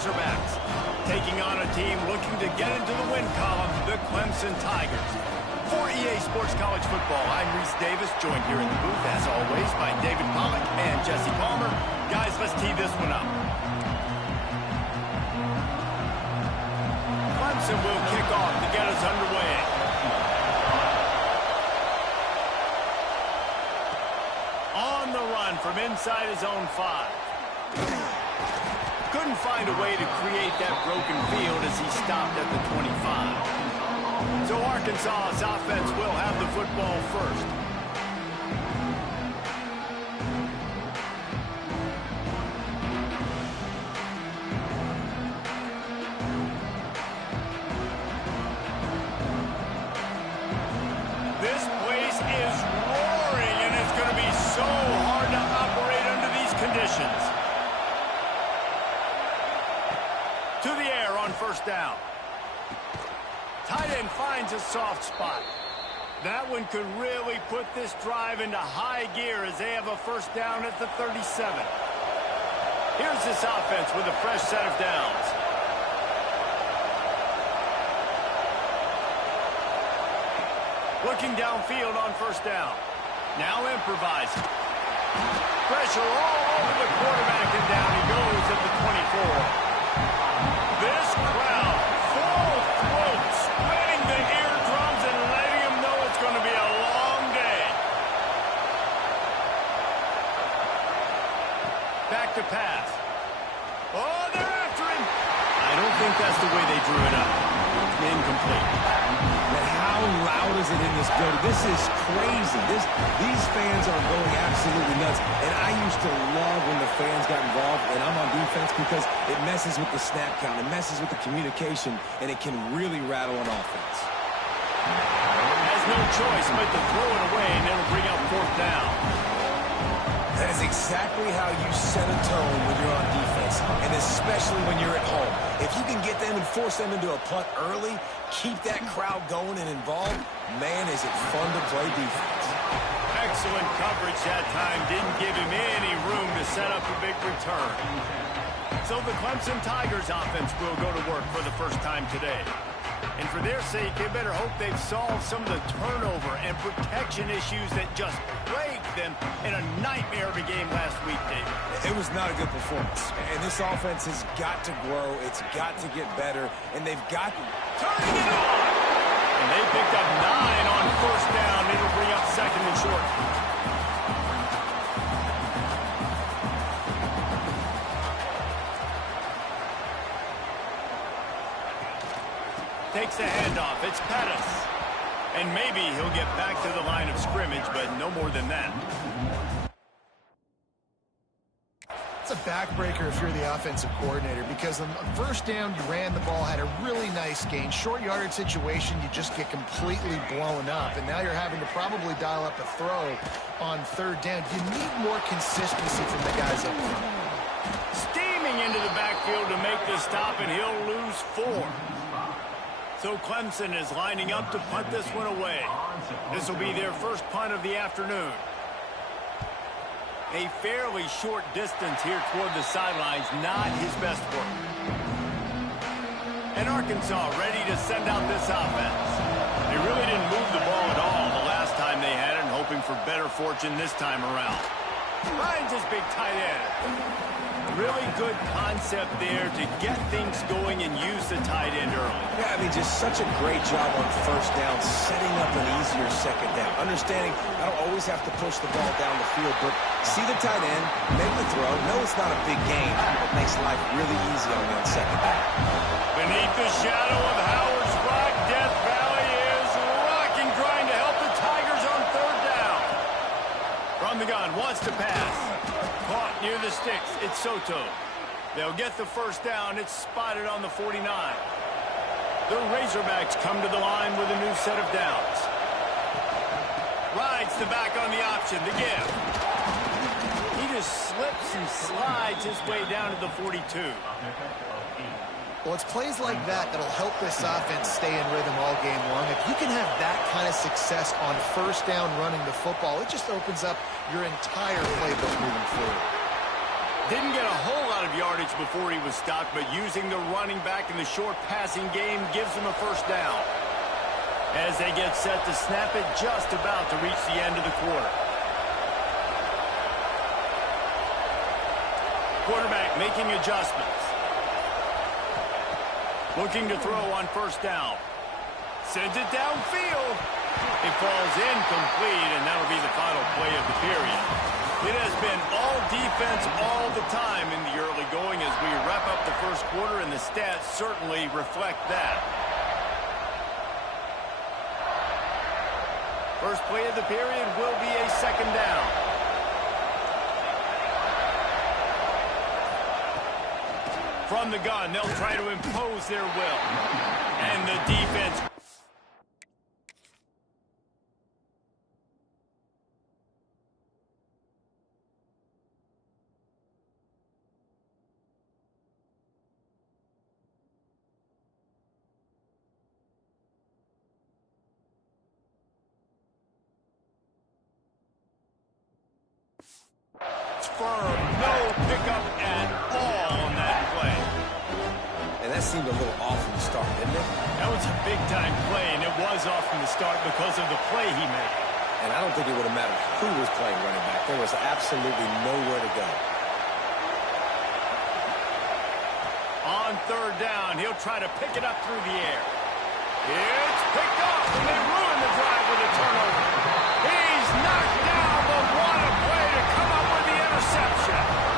Razorbacks. Taking on a team looking to get into the win column, the Clemson Tigers. For EA Sports College Football, I'm Reese Davis, joined here in the booth, as always, by David Pollack and Jesse Palmer. Guys, let's tee this one up. Clemson will kick off to get us underway. On the run from inside his own 5. Couldn't find a way to create that broken field as he stopped at the 25. So Arkansas's offense will have the football first. This place is roaring, and it's going to be so hard to operate under these conditions. To the air on first down. Tight end finds a soft spot. That one could really put this drive into high gear as they have a first down at the 37. Here's this offense with a fresh set of downs. Looking downfield on first down. Now improvising. Pressure all over the quarterback, and down he goes at the 24. This crowd, full throat, spreading the eardrums and letting them know it's going to be a long day. Back to pass. Oh, they're after him. I don't think that's the way they drew it up. Incomplete. But how loud is it in this building? This is crazy. These fans are going absolutely nuts. And I used to love when the fans got involved, and I'm on defense, because it messes with the snap count. It messes with the communication, and it can really rattle an offense. Has no choice but to throw it away, and it'll bring up fourth down. That is exactly how you set a tone when you're on defense, and especially when you're at home. If you can get them and force them into a punt early, keep that crowd going and involved, man, is it fun to play defense. Excellent coverage that time. Didn't give him any room to set up a big return. So the Clemson Tigers offense will go to work for the first time today. And for their sake, they better hope they've solved some of the turnover and protection issues that just plagued them in a nightmare of a game last week, David. It was not a good performance. And this offense has got to grow. It's got to get better. And they've got to... Turning it on! And they picked up 9 on first down. It'll bring up second and short. Takes the handoff. It's Pettis. And maybe he'll get back to the line of scrimmage, but no more than that. It's a backbreaker if you're the offensive coordinator, because on first down, you ran the ball, had a really nice gain. Short yardage situation, you just get completely blown up. And now you're having to probably dial up a throw on third down. You need more consistency from the guys up front. Steaming into the backfield to make the stop, and he'll lose 4. So Clemson is lining up to punt this one away. This will be their first punt of the afternoon. A fairly short distance here toward the sidelines, not his best work. And Arkansas ready to send out this offense. They really didn't move the ball at all the last time they had it, and hoping for better fortune this time around. Finds his big tight end. Really good concept there to get things going and use the tight end early. Yeah, I mean, just such a great job on first down, setting up an easier second down. Understanding I don't always have to push the ball down the field, but see the tight end, make the throw. No, it's not a big game, but makes life really easy on me on second down. Beneath the shadow of Howard's Rock, Death Valley is rocking, trying to help the Tigers on third down. From the gun, wants to pass. Caught near the sticks. It's Soto. They'll get the first down. It's spotted on the 49. The Razorbacks come to the line with a new set of downs. Rides the back on the option. The give. He just slips and slides his way down to the 42. Well, it's plays like that that'll help this offense stay in rhythm all game long. If you can have that kind of success on first down running the football, it just opens up your entire playbook moving forward. Didn't get a whole lot of yardage before he was stopped, but using the running back in the short passing game gives him a first down. As they get set to snap it, just about to reach the end of the quarter. Quarterback making adjustments. Looking to throw on first down. Sends it downfield. It falls incomplete, and that'll be the final play of the period. It has been all defense all the time in the early going as we wrap up the first quarter, and the stats certainly reflect that. First play of the period will be a second down. From the gun, they'll try to impose their will. And the defense... firm, no pickup at all on that play. And that seemed a little off from the start, didn't it? That was a big-time play, and it was off from the start because of the play he made. And I don't think it would have mattered who was playing running back. There was absolutely nowhere to go. On third down, he'll try to pick it up through the air. It's picked off, and they ruin the drive with a turnover. He's knocked down, but what a play to come up with the interception.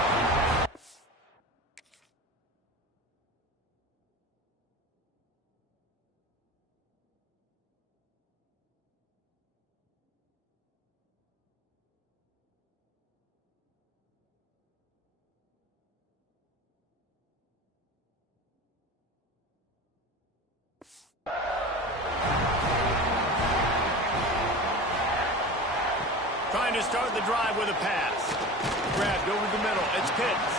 Trying to start the drive with a pass. Grabbed over the middle. It's Pitts.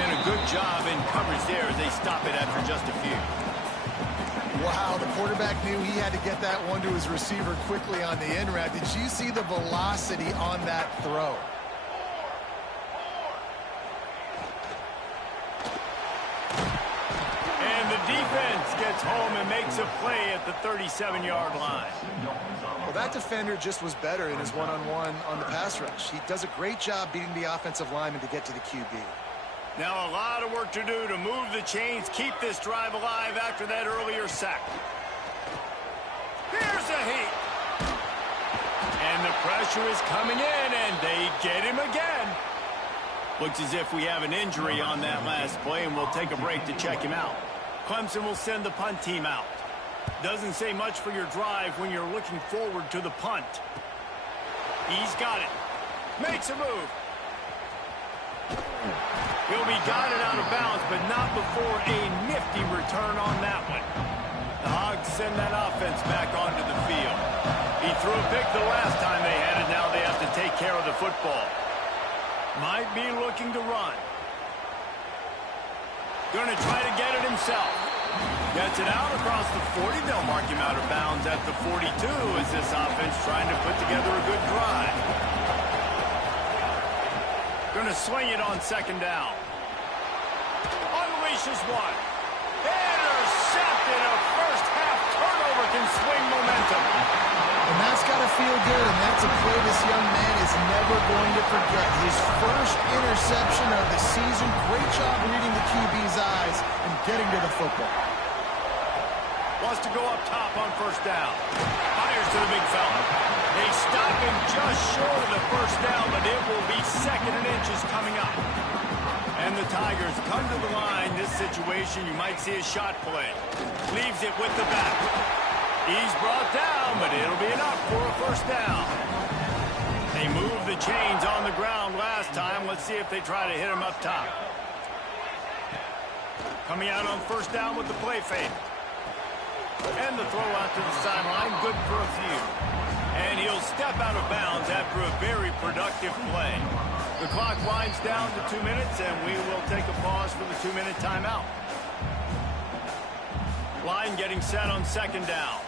And a good job in coverage there as they stop it after just a few. Wow, the quarterback knew he had to get that one to his receiver quickly on the in route. Did you see the velocity on that throw? And the defense gets home and makes a play at the 37-yard line. Well, that defender just was better in his one-on-one on the pass rush. He does a great job beating the offensive lineman to get to the QB. Now a lot of work to do to move the chains, keep this drive alive after that earlier sack. Here's a heat. And the pressure is coming in, and they get him again. Looks as if we have an injury on that last play, and we'll take a break to check him out. Clemson will send the punt team out. Doesn't say much for your drive when you're looking forward to the punt. He's got it. Makes a move. He'll be guided out of bounds, but not before a nifty return on that one. The Hogs send that offense back onto the field. He threw a pick the last time they had it. Now they have to take care of the football. Might be looking to run. Going to try to get it himself. Gets it out across the 40. They'll mark him out of bounds at the 42 as this offense trying to put together a good drive. Going to swing it on second down. Unleashes one. Intercepted. A first-half turnover can swing momentum. And that's got to feel good, and that's a play this young man is never going to forget. His first interception of the season. Great job reading the QB's eyes and getting to the football. Wants to go up top on first down. Fires to the big fella. They stop him just short of the first down, but it will be second and inches coming up. And the Tigers come to the line. This situation, you might see a shot play. Leaves it with the back. He's brought down, but it'll be enough for a first down. They moved the chains on the ground last time. Let's see if they try to hit him up top. Coming out on first down with the play fake. And the throw out to the sideline, good for a few. And he'll step out of bounds after a very productive play. The clock winds down to 2 minutes, and we will take a pause for the 2-minute timeout. Line getting set on second down.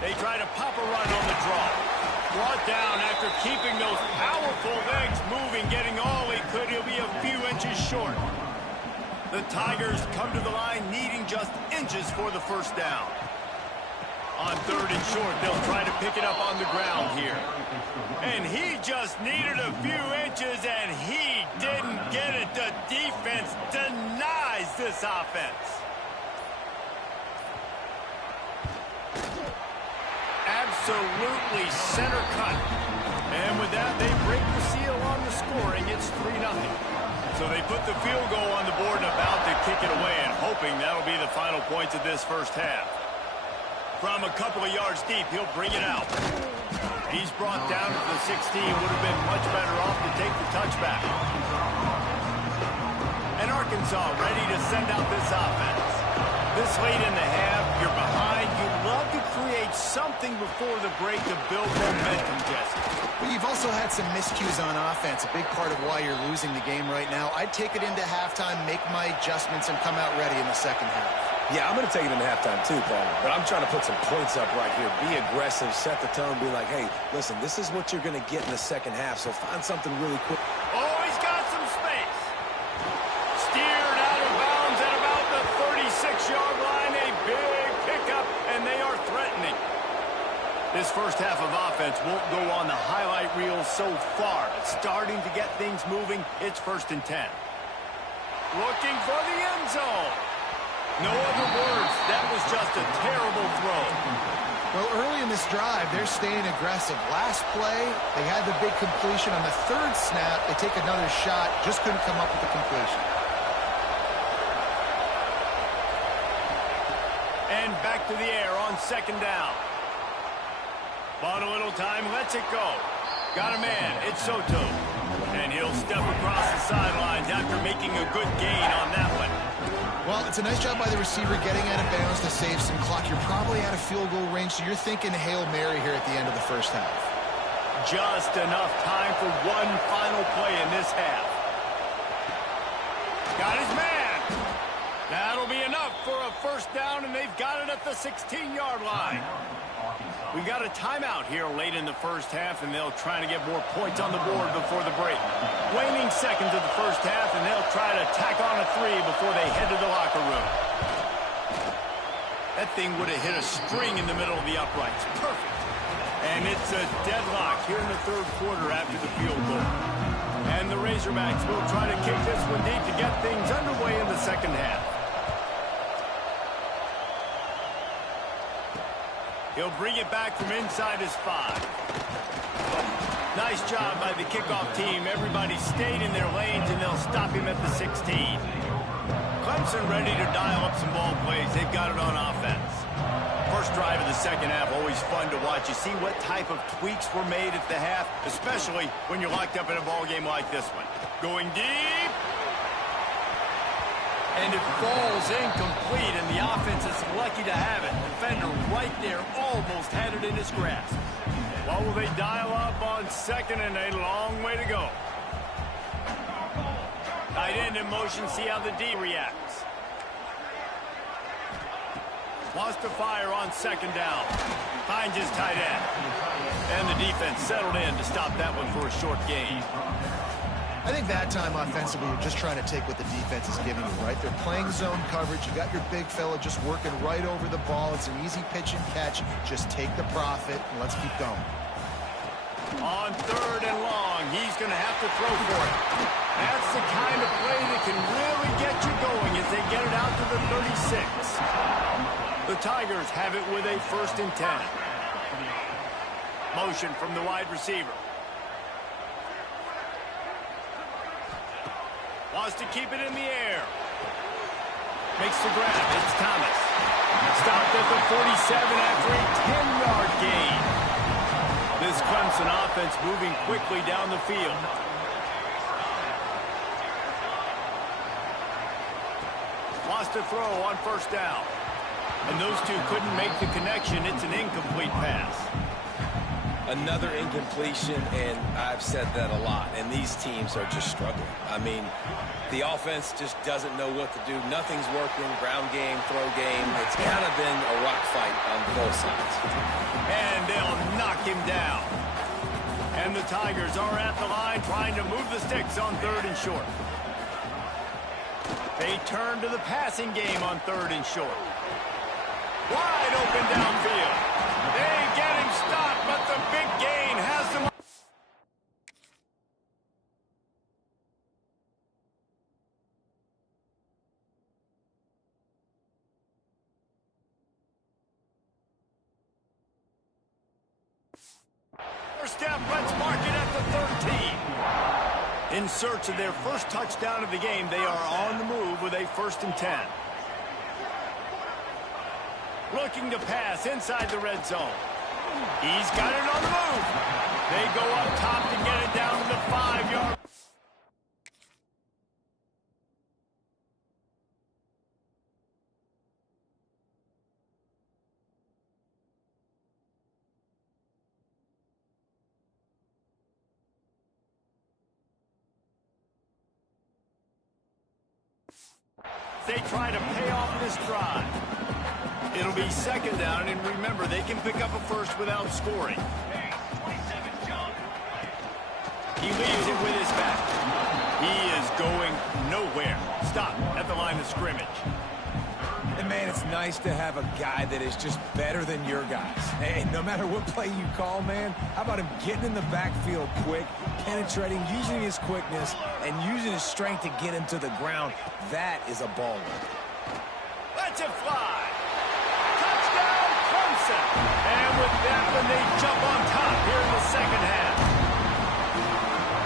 They try to pop a run on the draw. brought down after keeping those powerful legs moving, getting all he could. He'll be a few inches short. The Tigers come to the line needing just inches for the first down. On third and short, they'll try to pick it up on the ground here. And he just needed a few inches, and he didn't get it. The defense denies this offense. Absolutely center cut. And with that, they break the seal on the scoring. It's 3-0. So they put the field goal on the board and about to kick it away, and hoping that'll be the final points of this first half. From a couple of yards deep, he'll bring it out. He's brought down to the 16. Would have been much better off to take the touchback. And Arkansas ready to send out this offense. This late in the half, you're behind. You'd love to create something before the break to build momentum, Jesse. But you've also had some miscues on offense, a big part of why you're losing the game right now. I'd take it into halftime, make my adjustments, and come out ready in the second half. Yeah, I'm going to take it into halftime too, Paul. But I'm trying to put some points up right here. Be aggressive, set the tone, be like, hey, listen, this is what you're going to get in the second half, so find something really quick. Oh, he's got some space. Steered out of bounds at about the 36-yard line. A big pickup, and they are threatening. This first half of offense won't go on the highlight reel so far. Starting to get things moving. It's 1st and 10. Looking for the end zone. No other words. That was just a terrible throw. Well, early in this drive, they're staying aggressive. Last play, they had the big completion. On the third snap, they take another shot. Just couldn't come up with the completion. And back to the air on 2nd down. Bought a little time, lets it go. Got a man, it's Soto. And he'll step across the sidelines after making a good gain on that one. Well, it's a nice job by the receiver getting out of bounds to save some clock. You're probably out of field goal range, so you're thinking Hail Mary here at the end of the first half. Just enough time for one final play in this half. Got his man. That'll be enough for a first down, and they've got it at the 16-yard line. We've got a timeout here late in the first half, and they'll try to get more points on the board before the break. Waning seconds of the first half, and they'll try to tack on a 3 before they head to the locker room. That thing would have hit a string in the middle of the uprights. Perfect. And it's a deadlock here in the third quarter after the field goal. And the Razorbacks will try to kick this one deep to get things underway in the second half. He'll bring it back from inside his 5. Nice job by the kickoff team. Everybody stayed in their lanes, and they'll stop him at the 16. Clemson ready to dial up some ball plays. They've got it on offense. First drive of the second half, always fun to watch. You see what type of tweaks were made at the half, especially when you're locked up in a ball game like this one. Going deep. And it falls incomplete, and the offense is lucky to have it. Defender right there almost had it in his grasp. What will they dial up on 2nd, and a long way to go? Tight end in motion, see how the D reacts. Wants to fire on 2nd down. Finds his tight end. And the defense settled in to stop that one for a short gain. I think that time offensively, you're just trying to take what the defense is giving you, right? They're playing zone coverage. You got your big fella just working right over the ball. It's an easy pitch and catch. Just take the profit, and let's keep going. On 3rd and long, he's going to have to throw for it. That's the kind of play that can really get you going as they get it out to the 36. The Tigers have it with a 1st and 10. Motion from the wide receiver. Wants to keep it in the air. Makes the grab. It's Thomas. Stopped at the 47 after a 10-yard gain. This Clemson offense moving quickly down the field. Wants to throw on 1st down. And those two couldn't make the connection. It's an incomplete pass. Another incompletion, and I've said that a lot, and these teams are just struggling. I mean, the offense just doesn't know what to do. Nothing's working. Ground game, throw game. It's kind of been a rock fight on both sides. And they'll knock him down. And the Tigers are at the line trying to move the sticks on 3rd and short. They turn to the passing game on 3rd and short. Wide open downfield. They get him stopped, but the big gain has them. First step, let's mark it at the 13. In search of their first touchdown of the game, they are on the move with a 1st and 10. Looking to pass inside the red zone. He's got it on the move. They go up top to get it down to the 5-yard. They try to pay off this drive. It'll be 2nd down, and remember, they can pick up a first without scoring. He leaves it with his back. He is going nowhere. Stop at the line of scrimmage. And, man, it's nice to have a guy that is just better than your guys. Hey, no matter what play you call, man, how about him getting in the backfield quick, penetrating, using his quickness, and using his strength to get him to the ground? That is a baller. Let's it fly. Touchdown, Clemson. And with that one, they jump on top here in the 2nd half.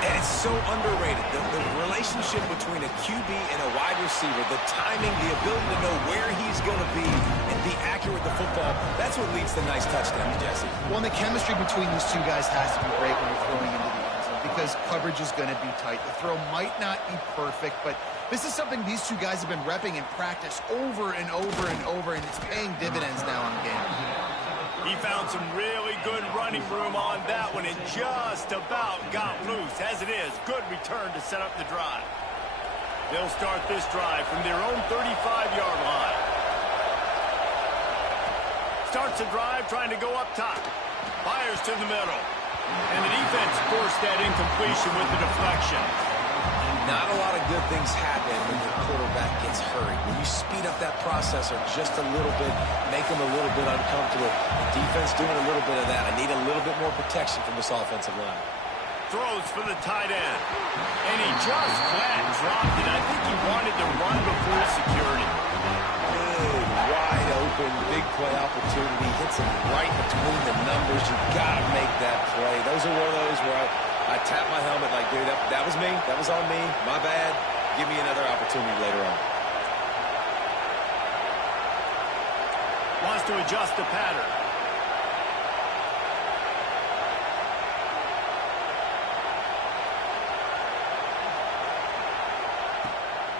And it's so underrated. The relationship between a QB and a wide receiver, the timing, the ability to know where he's going to be and be accurate with the football, that's what leads to nice touchdowns, Jesse. Well, and the chemistry between these two guys has to be great when you're throwing into the end zone because coverage is going to be tight. The throw might not be perfect, but this is something these two guys have been repping in practice over and over and over, and it's paying dividends now in the game. He found some really good running room on that one and just about got loose. As it is, good return to set up the drive. They'll start this drive from their own 35-yard line. Starts the drive trying to go up top. Fires to the middle. And the defense forced that incompletion with the deflection. Not a lot of good things happen when your quarterback gets hurried. When you speed up that processor just a little bit, make him a little bit uncomfortable. The defense doing a little bit of that. I need a little bit more protection from this offensive line. Throws for the tight end. And he just flat dropped it. I think he wanted to run before security. Good, wide open, big play opportunity. Hits him right between the numbers. You got to make that play. Those are one of those where I tap my helmet like, dude, that was me. That was on me. My bad. Give me another opportunity later on. Wants to adjust the pattern.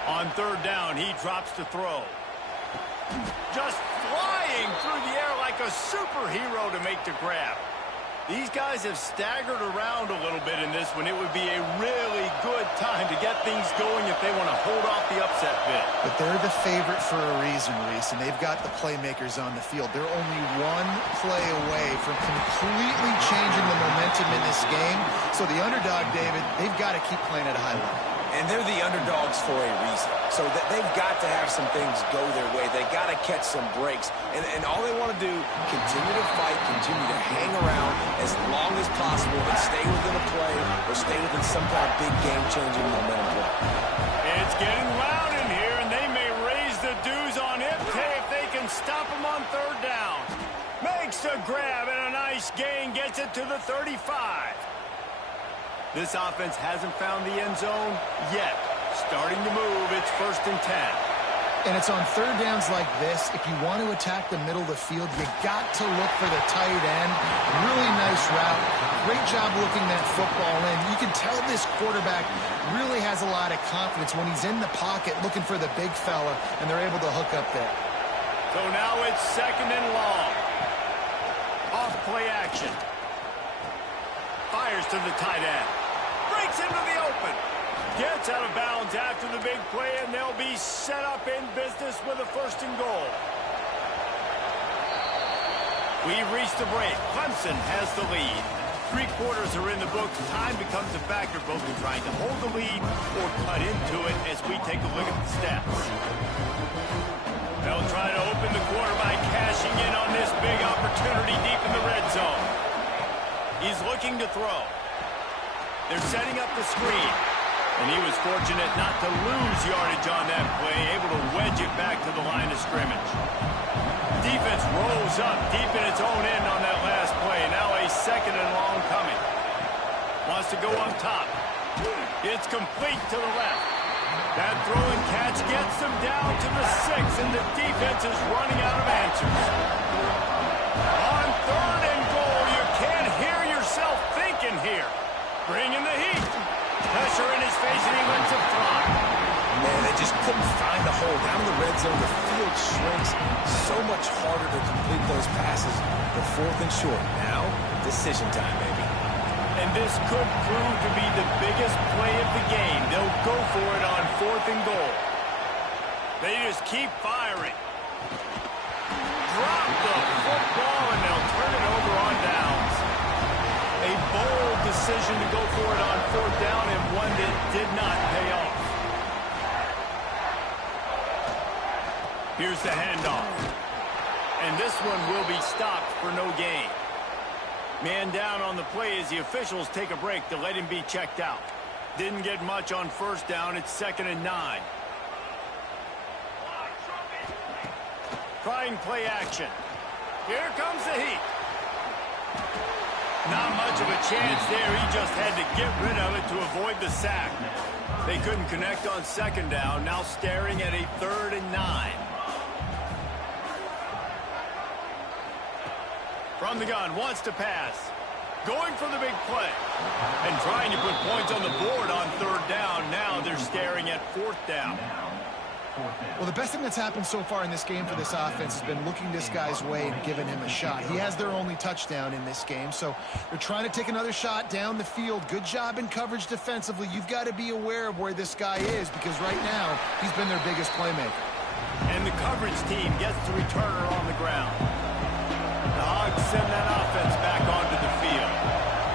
On 3rd down, he drops to throw. Just flying through the air like a superhero to make the grab. These guys have staggered around a little bit in this one. It would be a really good time to get things going if they want to hold off the upset bid. But they're the favorite for a reason, Reese, and they've got the playmakers on the field. They're only one play away from completely changing the momentum in this game. So the underdog, David, they've got to keep playing at a high level. And they're the underdogs for a reason. So they've got to have some things go their way. They got to catch some breaks. And all they want to do, continue to fight, continue to hang around as long as possible and stay within a play or stay within some kind of big game-changing momentum play. It's getting loud in here, and they may raise the dues on it if they can stop them on 3rd down. Makes a grab and a nice gain, gets it to the 35. This offense hasn't found the end zone yet. Starting to move, it's 1st and 10. And it's on 3rd downs like this. If you want to attack the middle of the field, you got to look for the tight end. Really nice route. Great job looking that football in. You can tell this quarterback really has a lot of confidence when he's in the pocket looking for the big fella, and they're able to hook up there. So now it's 2nd and long. Off play action. Fires to the tight end. Breaks into the open. Gets out of bounds after the big play, and they'll be set up in business with a 1st and goal. We've reached the break. Clemson has the lead. 3 quarters are in the books. Time becomes a factor, both in trying to hold the lead or cut into it as we take a look at the stats. They'll try to open the quarter by cashing in on this big opportunity deep in the red zone. He's looking to throw. They're setting up the screen. And he was fortunate not to lose yardage on that play, able to wedge it back to the line of scrimmage. Defense rolls up deep in its own end on that last play. Now a 2nd and long coming. Wants to go on top. It's complete to the left. That throw and catch gets them down to the 6, and the defense is running out of answers. On 3rd and goal, you can't hear yourself thinking here. Bring in the heat. Pressure in his face, and he lets it fly. Man, they just couldn't find a hole. Down in the red zone, the field shrinks. So much harder to complete those passes. The 4th and short. Now, decision time, baby. And this could prove to be the biggest play of the game. They'll go for it on 4th and goal. They just keep firing. Drop the football, and they'll turn it over on downs. A bold decision to go for it on 4th down, and one that did not pay off. Here's the handoff. And this one will be stopped for no gain. Man down on the play as the officials take a break to let him be checked out. Didn't get much on 1st down. It's 2nd and 9. Trying play action. Here comes the heat. Not much of a chance there. He just had to get rid of it to avoid the sack. They couldn't connect on 2nd down. Now staring at a 3rd and 9. From the gun, wants to pass. Going for the big play. And trying to put points on the board on 3rd down. Now they're staring at 4th down. Well, the best thing that's happened so far in this game for this offense has been looking this guy's way and giving him a shot. He has their only touchdown in this game, so they're trying to take another shot down the field. Good job in coverage defensively. You've got to be aware of where this guy is because right now he's been their biggest playmaker. And the coverage team gets the returner on the ground. The Hogs send that offense back onto the field.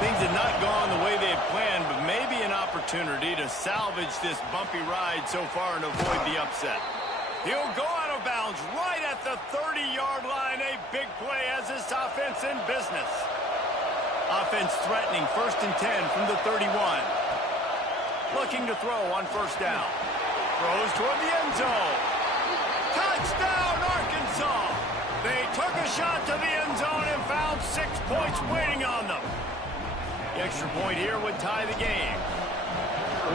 Things had not gone the way they had planned, but maybe an opportunity to salvage this bumpy ride so far and avoid the upset. He'll go out of bounds right at the 30-yard line. A big play as this offense in business. Offense threatening 1st and 10 from the 31. Looking to throw on 1st down. Throws toward the end zone. Touchdown, Arkansas! They took a shot to the end zone and found 6 points waiting on them. The extra point here would tie the game.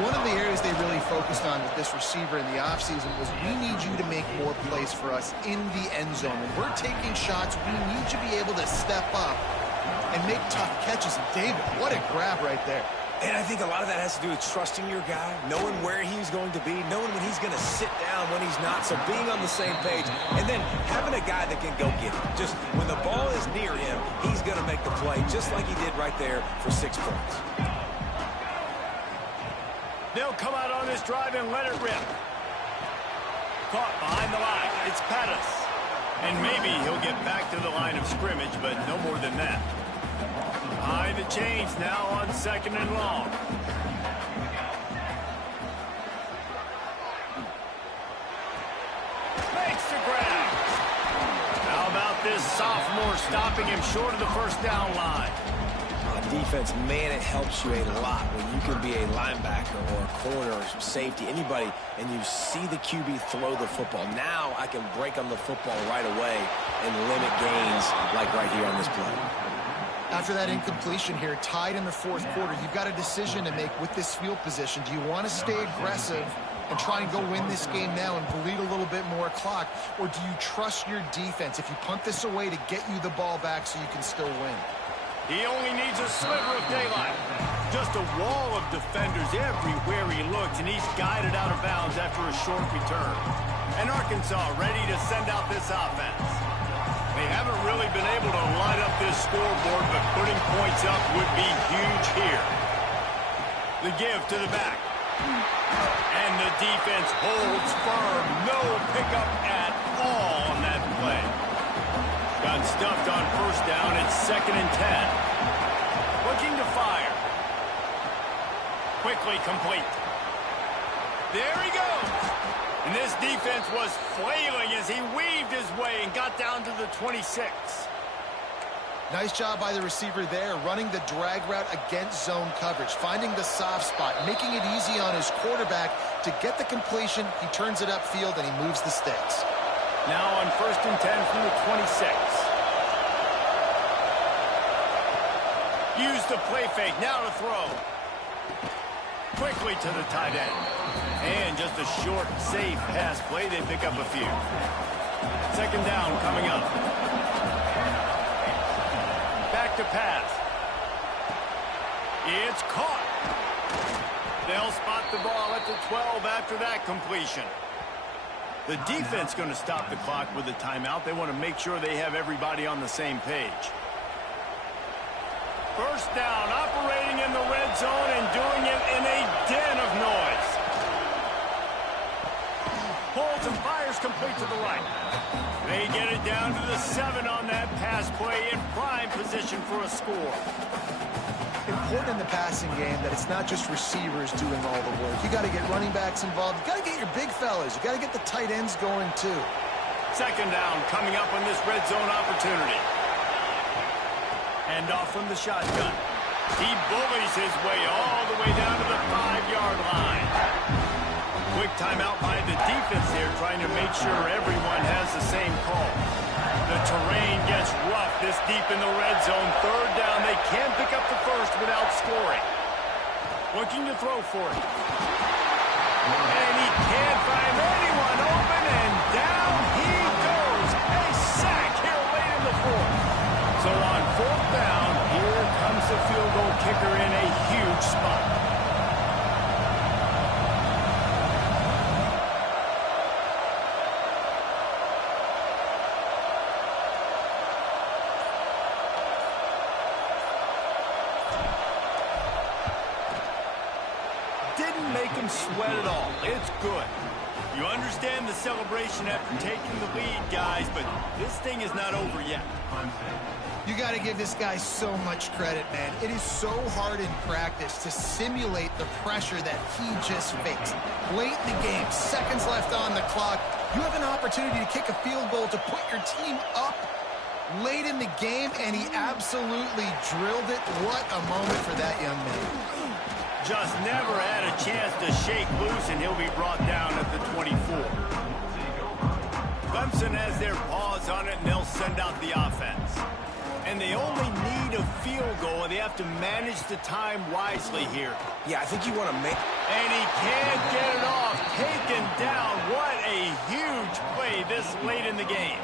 One of the areas they really focused on with this receiver in the offseason was we need you to make more plays for us in the end zone. When we're taking shots, we need you to be able to step up and make tough catches. And David, what a grab right there. And I think a lot of that has to do with trusting your guy, knowing where he's going to be, knowing when he's going to sit down, when he's not, so being on the same page, and then having a guy that can go get it. Just when the ball is near him, he's going to make the play, just like he did right there for 6 points. They'll come out on this drive and let it rip. Caught behind the line. It's Pettis. And maybe he'll get back to the line of scrimmage, but no more than that. Behind the chains now on 2nd and long. Makes the grab. How about this sophomore stopping him short of the 1st down line? Defense, man, it helps you a lot when you can be a linebacker or a corner or safety, anybody, and you see the QB throw the football. Now I can break on the football right away and limit gains like right here on this play. After that incompletion here, tied in the 4th quarter, you've got a decision to make with this field position. Do you want to stay aggressive and try and go win this game now and bleed a little bit more clock, or do you trust your defense if you punt this away to get you the ball back so you can still win? He only needs a sliver of daylight. Just a wall of defenders everywhere he looks, and he's guided out of bounds after a short return. And Arkansas ready to send out this offense. They haven't really been able to light up this scoreboard, but putting points up would be huge here. The give to the back. And the defense holds firm. No pickup at all on that play. Got stuffed on 1st down. It's 2nd and 10. Looking quickly complete. There he goes. And this defense was flailing as he weaved his way and got down to the 26. Nice job by the receiver there, running the drag route against zone coverage, finding the soft spot, making it easy on his quarterback to get the completion. He turns it upfield, and he moves the sticks. Now on 1st and 10 from the 26. Use the play fake, now to throw. Quickly to the tight end. And just a short, safe pass play. They pick up a few. 2nd down coming up. Back to pass. It's caught. They'll spot the ball at the 12 after that completion. The defense going to stop the clock with a timeout. They want to make sure they have everybody on the same page. 1st down, operating in the red zone and doing it in a den of noise. Pulls and fires complete to the right. They get it down to the 7 on that pass play in prime position for a score. Important in the passing game that it's not just receivers doing all the work. You got to get running backs involved. You got to get your big fellas. You got to get the tight ends going too. 2nd down coming up on this red zone opportunity. And off from the shotgun. He bullies his way all the way down to the 5-yard line. Quick timeout by the defense here, trying to make sure everyone has the same call. The terrain gets rough this deep in the red zone. 3rd down, they can't pick up the first without scoring. Looking to throw for it. And he can't find anyone open, and down he goes. A sack here late in the 4th. So on 4th down, here comes the field goal kicker in a huge spot. Didn't make him sweat at all. It's good. You understand the celebration after taking the lead, guys, but this thing is not over yet. You got to give this guy so much credit, man. It is so hard in practice to simulate the pressure that he just faced. Late in the game, seconds left on the clock, you have an opportunity to kick a field goal to put your team up late in the game, and he absolutely drilled it. What a moment for that young man. Just never had a chance to shake loose, and he'll be brought down at the 24. Clemson has their paws on it, and they'll send out the offense. And they only need a field goal, and they have to manage the time wisely here. Yeah, I think you want to make... And he can't get it off. Taken down. What a huge play this late in the game.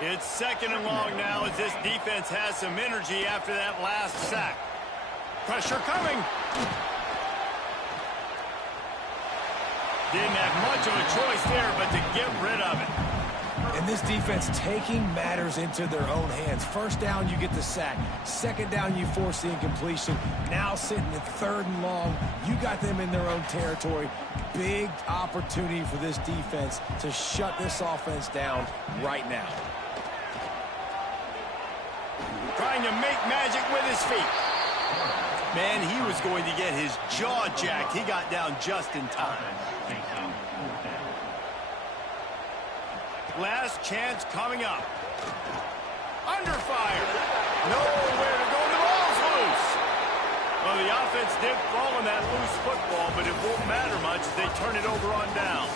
It's 2nd and long now as this defense has some energy after that last sack. Pressure coming. Didn't have much of a choice there, but to get rid of it. And this defense taking matters into their own hands. 1st down, you get the sack. 2nd down, you force the incompletion. Now sitting at 3rd and long, you got them in their own territory. Big opportunity for this defense to shut this offense down right now. Trying to make magic with his feet. Man, he was going to get his jaw jacked. He got down just in time. Last chance coming up. Under fire. Nowhere to go. The ball's loose. Well, the offense did fall on that loose football, but it won't matter much as they turn it over on downs.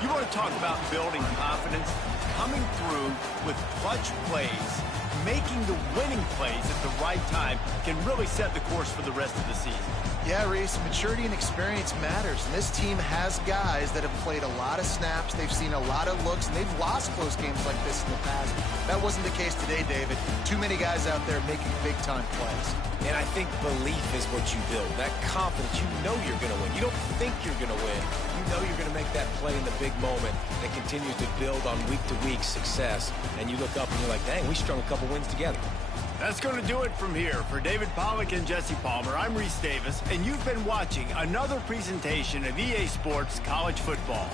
You want to talk about building confidence? Coming through with clutch plays, making the winning plays at the right time can really set the course for the rest of the season. Yeah, Reese, maturity and experience matters. And this team has guys that have played a lot of snaps. They've seen a lot of looks, and they've lost close games like this in the past. That wasn't the case today, David. Too many guys out there making big-time plays. And I think belief is what you build. That confidence, you know you're going to win. You don't think you're going to win. You know you're going to make that play in the big moment that continues to build on week-to-week success. And you look up and you're like, dang, we strung a couple wins together. That's going to do it from here. For David Pollack and Jesse Palmer, I'm Reese Davis, and you've been watching another presentation of EA Sports College Football.